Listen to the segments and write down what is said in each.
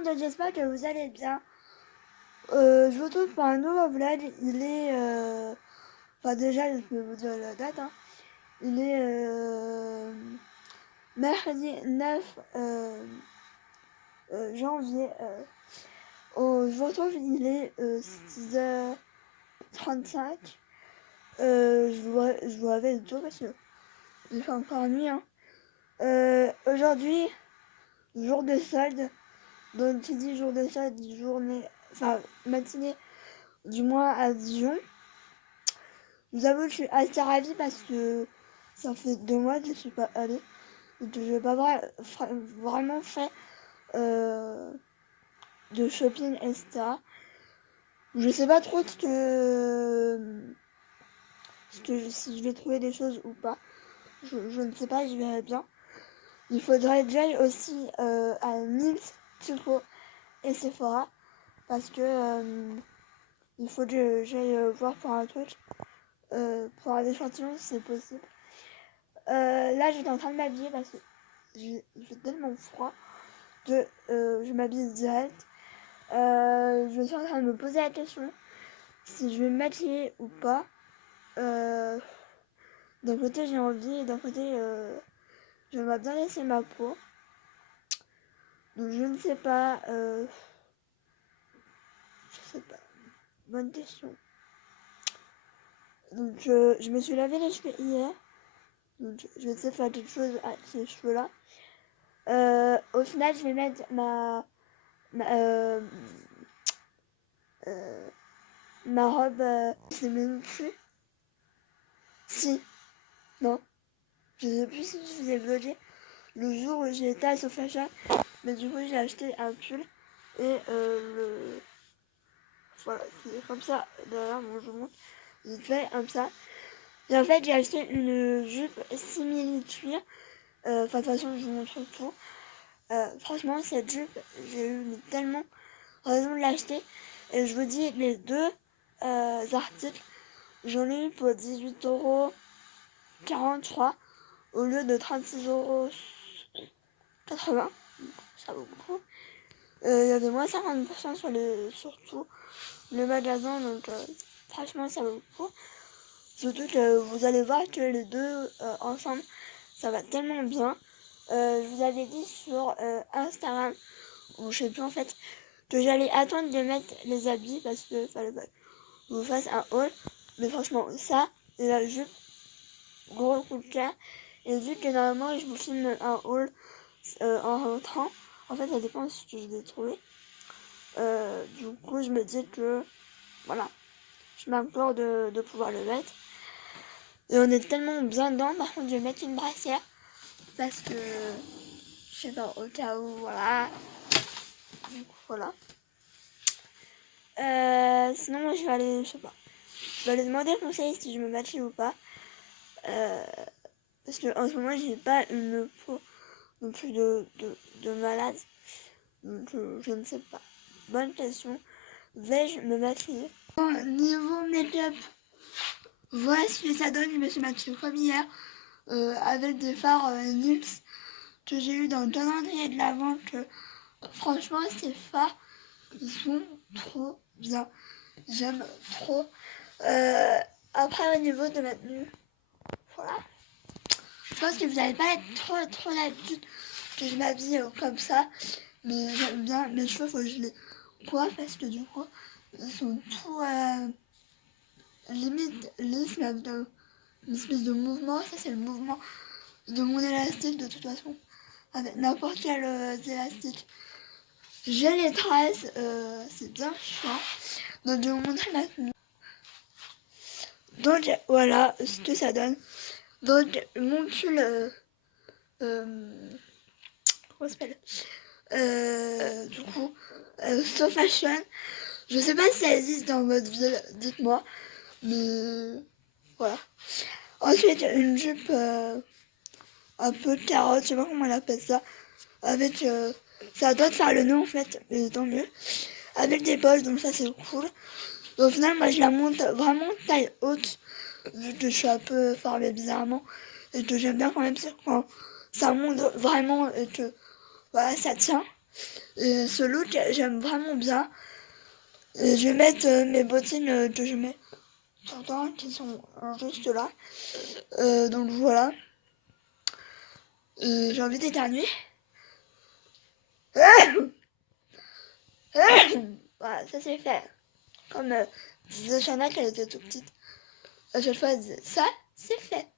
monde, j'espère que vous allez bien. Je vous retrouve pour un nouveau vlog. Il est... Enfin déjà, je peux vous dire la date. Hein. Il est mercredi 9 janvier. Je vous retrouve, il est 6h35. Je vous réveille tôt parce que il fait encore nuit. Hein. Aujourd'hui, jour de solde. Donc qui dit jour de solde, dit journée... Enfin, matinée du moins à Dijon. Je vous avoue que je suis assez ravie parce que ça fait 2 mois que je suis pas allée. Et que je n'ai pas vraiment fait de shopping, etc. Je sais pas trop si je vais trouver des choses ou pas. Je ne sais pas, je verrai bien. Il faudrait que j'aille aussi à Nils, Typo et Sephora. Parce que il faut que j'aille voir pour un truc. Pour un échantillon si c'est possible. Là j'étais en train de m'habiller parce que il fait tellement froid que je m'habille direct. Je suis en train de me poser la question si je vais me maquiller ou pas. D'un côté j'ai envie et d'un côté j'aimerais bien laisser ma peau. Donc je ne sais pas. Je sais pas. Bonne question. Donc je me suis lavé les cheveux hier. Donc je vais essayer de faire quelque chose à ces cheveux là. Au final je vais mettre ma robe. C'est même plus. Si. Non. Je sais plus si je vous ai vlogé le jour où j'ai été à Sofasha. Mais du coup j'ai acheté un pull. Et voilà, c'est comme ça. Derrière mon je montre. J'ai fait comme ça. Et en fait j'ai acheté une jupe simili-cuir. Enfin de toute façon je vous montre tout. Franchement cette jupe j'ai eu tellement raison de l'acheter. Et je vous dis les deux articles. J'en ai eu pour 18,40 €, je crois, au lieu de 36,80 €. Ça vaut beaucoup. Il y avait moins 50% sur tout le magasin, donc franchement ça vaut beaucoup. Surtout que vous allez voir que les deux ensemble, ça va tellement bien. Je vous avais dit sur Instagram, ou je sais plus en fait, que j'allais attendre de mettre les habits parce que fallait pas que je vous fasse un haul. Mais franchement, ça et la jupe, gros coup de cœur. Et vu que normalement je vous filme un haul en rentrant, en fait ça dépend si je l'ai trouvé. Du coup je me dis que voilà, je m'implore de pouvoir le mettre. Et on est tellement bien dedans. Par contre je vais mettre une brassière parce que je sais pas, au cas où, voilà. Du coup voilà. Sinon je vais aller, je sais pas, je vais aller demander conseil si je me maquille ou pas. Parce que en ce moment j'ai pas une peau non plus de malade. Donc je ne sais pas. Bonne question. Vais-je me maquiller? Niveau make-up, voilà ce que ça donne. Je me suis maquillée comme hier avec des fards Nils que j'ai eu dans le calendrier de la vente. Franchement ces fards ils sont trop bien. J'aime trop. Après au niveau de ma tenue, voilà. Je pense que vous n'allez pas être trop l'habitude que je m'habille comme ça. Mais j'aime bien mes cheveux, faut que je les coiffe parce que du coup, ils sont tout limite lisses avec une espèce de mouvement. Ça, c'est le mouvement de mon élastique de toute façon. Avec n'importe quel élastique. J'ai les tresses, c'est bien chiant. Donc, je vais vous montrer ma tenue. Donc, voilà ce que ça donne. Donc, mon pull, comment ça s'appelle? Du coup, So Fashion. Je sais pas si ça existe dans votre ville, dites-moi. Mais voilà. Ensuite, une jupe un peu carotte, je sais pas comment on appelle ça. Avec, ça doit faire le nœud en fait, mais tant mieux. Avec des poches, donc ça c'est cool. Et au final, moi je la monte vraiment taille haute, vu que je suis un peu formée bizarrement. Et que j'aime bien quand même quand ça monte vraiment et que voilà, ça tient. Et ce look, j'aime vraiment bien. Et je vais mettre mes bottines que je mets tout le temps, qui sont juste là. Donc voilà. J'ai envie d'éternuer. Voilà, ça c'est fait. Comme disait Chana quand elle était toute petite. À chaque fois, elle disait ça, c'est fait.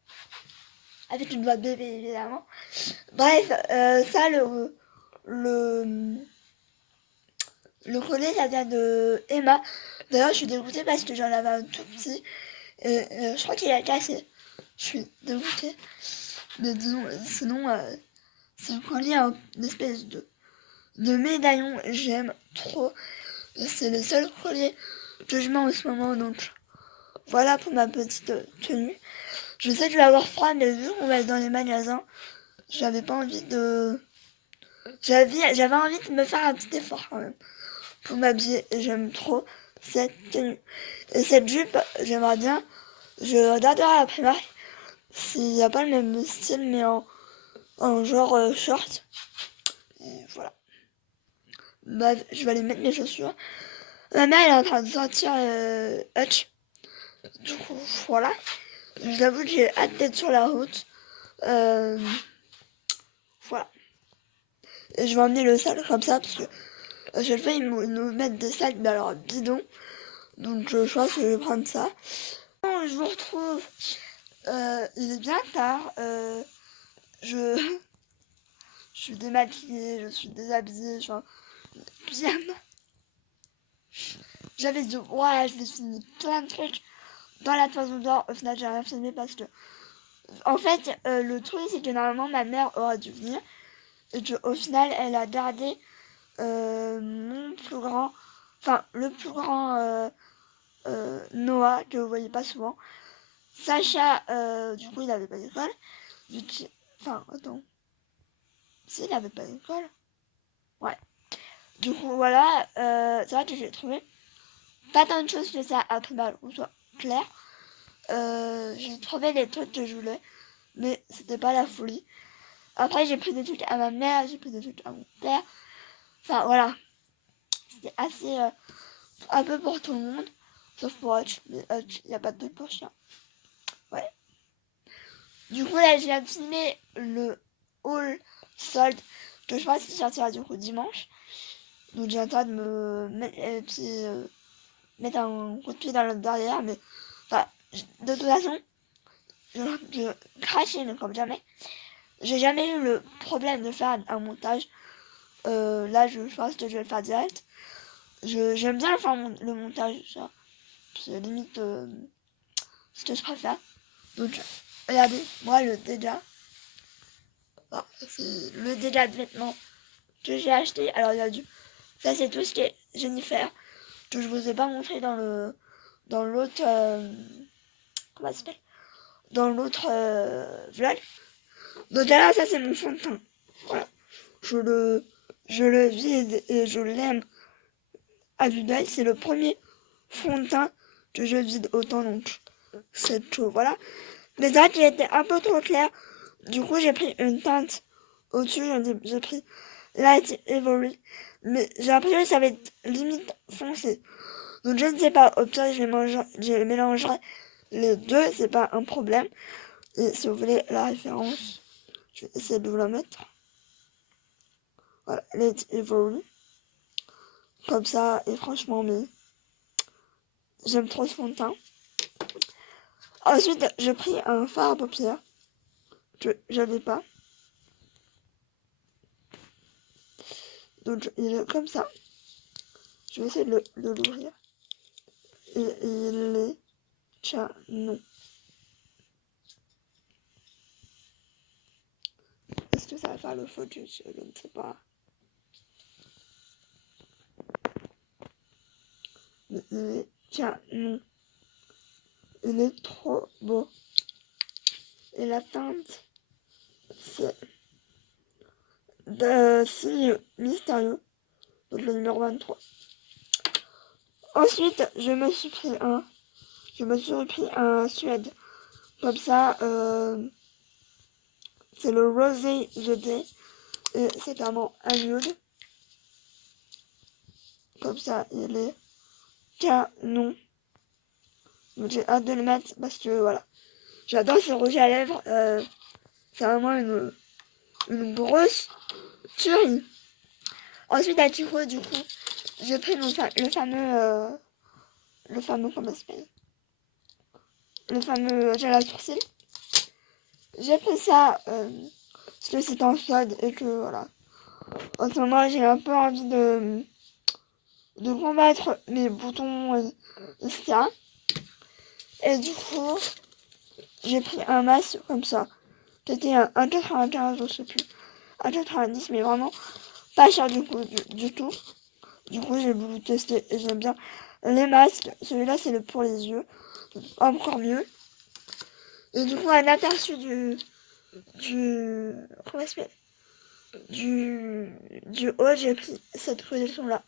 Avec une voix de bébé, évidemment. Bref, ça, le collier, ça vient de Emma. D'ailleurs, je suis dégoûtée parce que j'en avais un tout petit. Et je crois qu'il a cassé. Je suis dégoûtée. Mais disons, sinon, c'est un collier, une espèce de médaillon. J'aime trop. C'est le seul collier que je mets en ce moment. Donc, voilà pour ma petite tenue. Je sais que je vais avoir froid, mais vu qu'on va être dans les magasins, j'avais pas envie de... J'avais envie de me faire un petit effort quand même pour m'habiller. J'aime trop cette tenue. Et cette jupe, j'aimerais bien. Je regarderai à la Primark s'il n'y a pas le même style, mais en genre short. Et voilà. Bah, je vais aller mettre mes chaussures. Ma mère elle est en train de sortir Hutch. Du coup, voilà. Je vous avoue que j'ai hâte d'être sur la route. Voilà. Et je vais emmener le sac comme ça parce que à chaque fois ils nous mettent des sacs mais alors bidon. Donc je pense que je vais prendre ça. Bon, je vous retrouve. Il est bien tard. Je suis démaquillée, je suis déshabillée, enfin bien. J'avais dit ouais je vais filmer plein de trucs dans la toison d'or. Au final j'ai rien filmé parce que en fait le truc c'est que normalement ma mère aurait dû venir et qu'au final elle a gardé mon plus grand, enfin le plus grand Noah que vous voyez pas souvent. Sacha, du coup il avait pas d'école. Enfin attends, si il avait pas d'école. Ouais. Du coup voilà, c'est vrai que j'ai trouvé pas tant de choses que ça à Tribal ou soit clair. J'ai trouvé les trucs que je voulais, mais c'était pas la folie. Après j'ai pris des trucs à ma mère, j'ai pris des trucs à mon père. Enfin voilà, c'était assez un peu pour tout le monde, sauf pour Hutch, mais Hutch, il n'y a pas de truc pour chien. Ouais. Du coup là je viens de filmer le haul solde que je pense qu'il sortira du coup dimanche. Donc j'ai en train de me mettre un coup de pied dans le derrière, mais enfin, de toute façon, je crachais mais comme jamais. J'ai jamais eu le problème de faire un montage. Là je pense que je vais le faire direct. J'aime bien faire le montage, ça. C'est limite ce que je préfère. Donc regardez, moi le dégât. Bon, c'est le dégât de vêtements que j'ai acheté. Alors il y a du. Ça c'est tout ce qui est Jennifer. Que je vous ai pas montré dans l'autre comment ça s'appelle, dans l'autre vlog. Donc là ça c'est mon fond de teint. Voilà. Je le vide et je l'aime à vue d'œil. C'est le premier fond de teint que je vide autant, donc c'est chaud. Voilà. Mais là qui était un peu trop clair. Du coup j'ai pris une teinte au-dessus. J'ai pris Light Evolution. Mais j'ai l'impression que ça va être limite foncé. Donc je ne sais pas, au pire je mélangerai les deux, c'est pas un problème. Et si vous voulez la référence, je vais essayer de vous la mettre. Voilà, Let Evolve. Comme ça, et franchement, mais j'aime trop ce fond de teint. Ensuite, j'ai pris un fard à paupières que j'avais pas. Donc il est comme ça. Je vais essayer de l'ouvrir. Et il est canon. Est-ce que ça va faire le focus? Je ne sais pas. Mais il est canon. Il est trop beau. Et la teinte, c'est de signe mystérieux. Donc le numéro 23. Ensuite, je me suis pris un Suède. Comme ça, c'est le Rosé The Day. Et c'est clairement un nude. Comme ça, il est canon. Donc j'ai hâte de le mettre parce que voilà. J'adore ce rouge à lèvres. C'est vraiment une grosse tuerie. Ensuite, à Tico, du coup, j'ai pris le fameux, comment ça s'appelle? Le fameux gel à sourcils. J'ai pris ça parce que c'est en solde et que voilà. En ce moment, j'ai un peu envie de combattre mes boutons, etc. Et du coup, j'ai pris un masque comme ça. C'était un 1,95, je sais plus. 1,90, mais vraiment pas cher du coup, du tout. Du coup, j'ai voulu tester et j'aime bien les masques. Celui-là, c'est pour les yeux. Encore mieux. Et du coup, un aperçu comment ça s'appelle? Du haut, j'ai pris cette collection-là.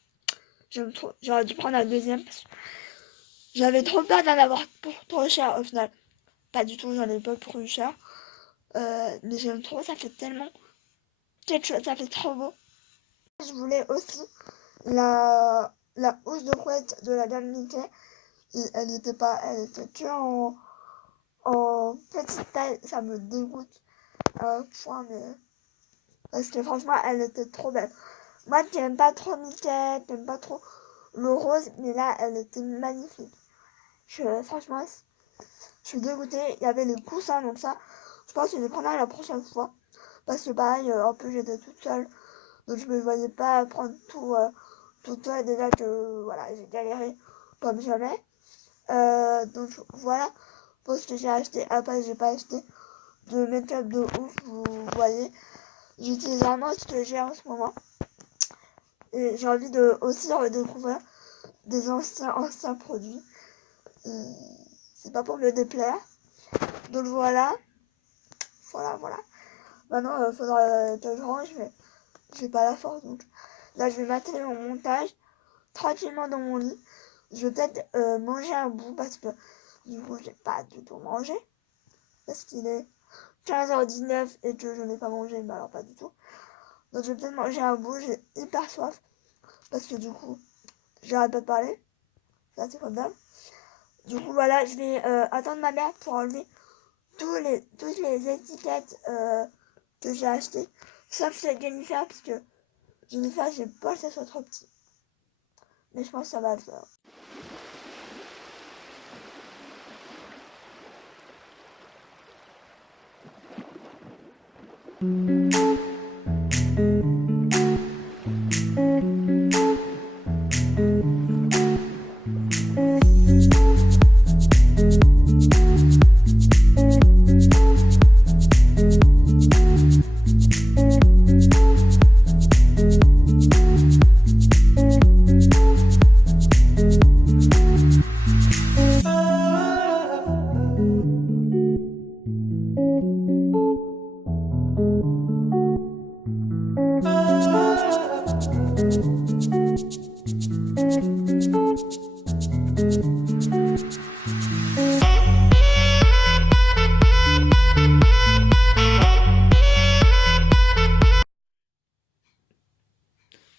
J'aime trop. J'aurais dû prendre la deuxième parce que j'avais trop peur d'en avoir pour trop cher au final. Pas du tout, j'en ai pas pour cher. Mais j'aime trop, ça fait tellement quelque chose, ça fait trop beau. Je voulais aussi la housse de couette de la gamme Mickey. Et elle était que en petite taille, ça me dégoûte à un point, mais parce que franchement, elle était trop belle. Moi qui aime pas trop Mickey, qui aime pas trop le rose, mais là, elle était magnifique. Franchement, je suis dégoûtée. Il y avait les coussins, donc ça, je pense que je les prendrai la prochaine fois. Parce que pareil, en plus j'étais toute seule, donc je me voyais pas prendre tout toute seule. Déjà que voilà, j'ai galéré comme jamais. Donc voilà pour ce que j'ai acheté. Après, j'ai pas acheté de make-up de ouf, vous voyez. J'utilise vraiment ce que j'ai en ce moment. Et j'ai envie de aussi redécouvrir des anciens produits. C'est pas pour me déplaire. Donc voilà. Voilà. Maintenant, il faudra que je range, mais j'ai pas la force. Donc là, je vais m'atteler mon montage tranquillement dans mon lit. Je vais peut-être manger un bout parce que du coup, j'ai pas du tout mangé. Parce qu'il est 15h19 et que je n'ai pas mangé, mais alors pas du tout. Donc je vais peut-être manger un bout, j'ai hyper soif. Parce que du coup, j'arrête pas de parler. Ça, c'est comme d'hab. Du coup, voilà, je vais attendre ma mère pour enlever toutes les étiquettes que j'ai achetées. Sauf celle Jennifer, parce que Jennifer, j'ai peur que ça soit trop petit. Mais je pense que ça va le faire.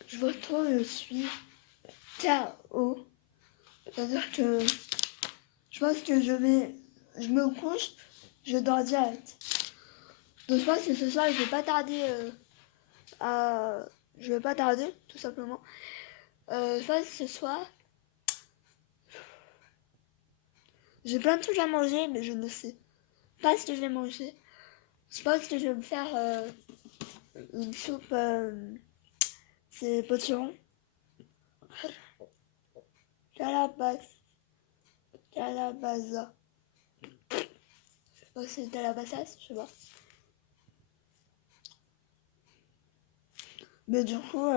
Je vous retrouve, je suis KO. C'est-à-dire que je pense que je me couche, je dors direct. Donc je pense que ce soir, je vais pas tarder je vais pas tarder, tout simplement. Je pense que ce soir, j'ai plein de trucs à manger, mais je ne sais pas ce que je vais manger. Je pense que je vais me faire une soupe, c'est potiron. Calabaza. C'est calabasas, je sais pas. Mais du coup,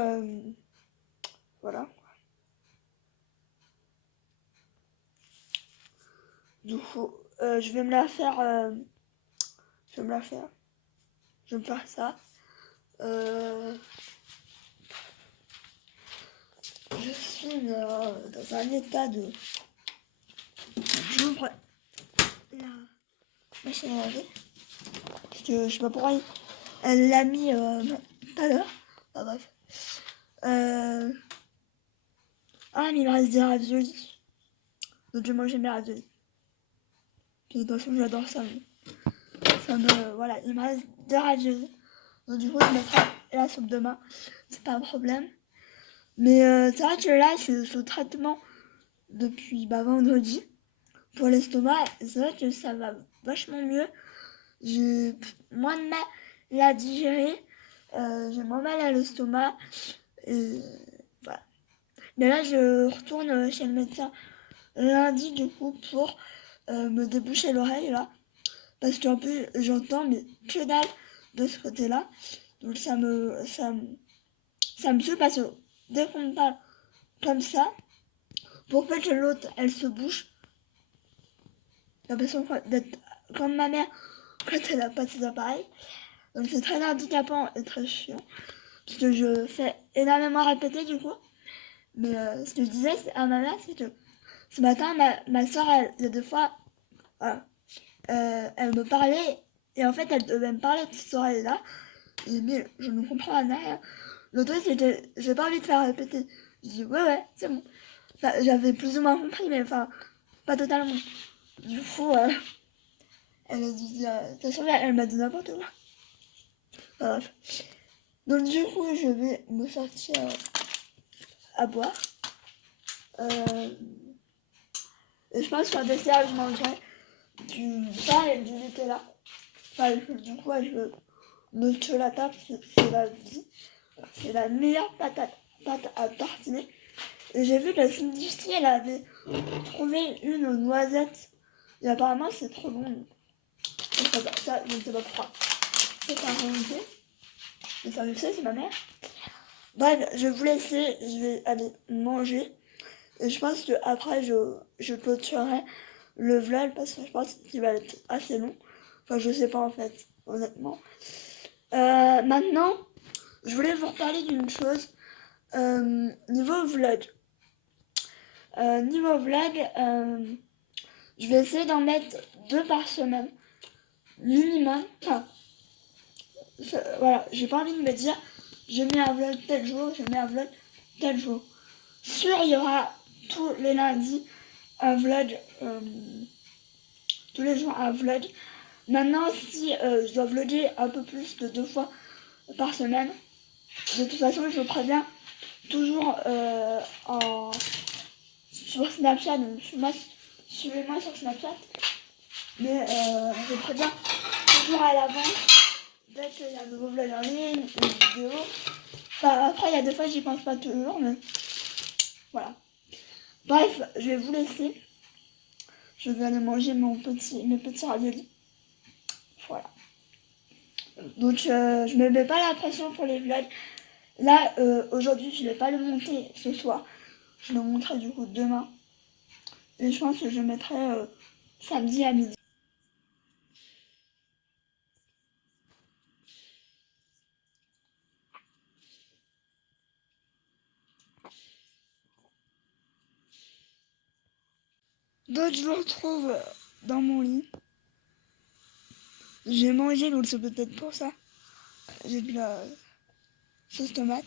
voilà. Du coup, je vais me la faire. Je vais me la faire. Je vais me faire ça. Je suis dans un état de. J'ouvre la machine à laver. Parce que je sais pas pourquoi elle l'a mis tout à l'heure. Enfin bref. mais il me reste des raviolis. Donc je vais manger mes raviolis. De toute façon, j'adore ça. Voilà, il me reste des raviolis. Donc du coup, je mettrai la soupe demain. C'est pas un problème. Mais c'est vrai que là, je suis sous traitement depuis vendredi pour l'estomac. C'est vrai que ça va vachement mieux. J'ai moins de mal à digérer. J'ai moins mal à l'estomac. Et voilà. Mais là, je retourne chez le médecin lundi du coup pour me déboucher l'oreille là. Parce qu'en plus, j'entends mais que dalle de ce côté-là. Donc ça me tue parce que dès qu'on me parle comme ça, pour pas que l'autre elle se bouge, j'ai l'impression d'être comme ma mère quand elle a pas ses appareils. Donc c'est très handicapant et très chiant. Parce que je fais énormément répéter du coup. Mais ce que je disais à ma mère, c'est que ce matin, ma soeur, il y a 2 fois, voilà, elle me parlait, et en fait, elle devait me parler de cette oreille-là. Et mais je ne comprends rien. Le truc, c'est que j'ai pas envie de faire répéter. Je dis, ouais, c'est bon. Enfin, j'avais plus ou moins compris, mais enfin, pas totalement. Du coup, elle a dit, elle m'a dit n'importe quoi. Enfin, bref. Donc, du coup, je vais me sortir à boire. Et je pense qu'en dessert, je mangerai du pain et du Nutella. Enfin, du coup, je me tue la table, c'est la vie. C'est la meilleure pâte à tartiner. Et j'ai vu que la Cindy, elle avait trouvé une noisette. Et apparemment, c'est trop bon. Ça, je ne sais pas pourquoi. C'est pas remonté. Mais ça, je sais, c'est ma mère. Bref, je vais vous laisser. Je vais aller manger. Et je pense qu'après, je clôturerai le vlog parce que je pense qu'il va être assez long. Enfin, je sais pas en fait, honnêtement. Maintenant, je voulais vous reparler d'une chose. Niveau vlog. Je vais essayer d'en mettre 2 par semaine. Minimum. Enfin, voilà, j'ai pas envie de me dire je mets un vlog tel jour, je mets un vlog tel jour. Sûr, il y aura tous les lundis un vlog. Tous les jours un vlog. Maintenant, si je dois vlogger un peu plus de 2 fois par semaine, de toute façon, je préviens toujours sur Snapchat. Donc, suivez-moi sur Snapchat. Mais je préviens toujours à l'avance dès qu'il y a un nouveau vlog en ligne, une vidéo. Enfin, après, il y a des fois, j'y pense pas toujours, mais voilà. Bref, je vais vous laisser. Je vais aller manger mes petits raviolis. Voilà. Donc je me mets pas la pression pour les vlogs. Là, aujourd'hui, je vais pas le monter ce soir. Je le monterai du coup demain. Et je pense que je le mettrai samedi à midi. Donc je me retrouve dans mon lit. J'ai mangé, donc c'est peut-être pour ça. J'ai de la sauce tomate.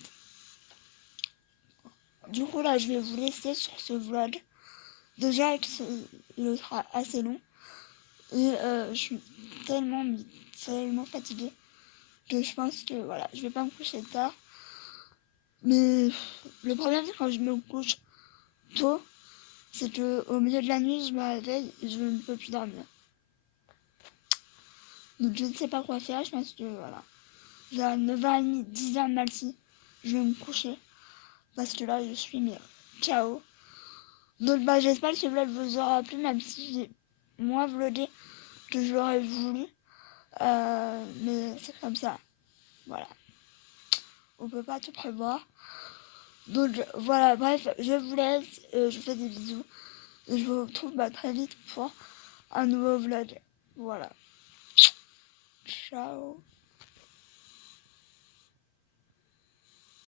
Du coup là, je vais vous laisser sur ce vlog. Déjà, il sera assez long. Et je suis tellement fatiguée que je pense que voilà, je vais pas me coucher tard. Mais le problème, c'est quand je me couche tôt, c'est que au milieu de la nuit, je me réveille et je ne peux plus dormir. Donc je ne sais pas quoi faire, je pense que voilà. Vers 9h30, 10h maxi, je vais me coucher. Parce que là, je suis mais ciao. Donc j'espère que ce vlog vous aura plu, même si j'ai moins vlogué que je l'aurais voulu. Mais c'est comme ça. Voilà. On peut pas tout prévoir. Donc voilà, bref, je vous laisse. Je vous fais des bisous. Et je vous retrouve très vite pour un nouveau vlog. Voilà. Ciao.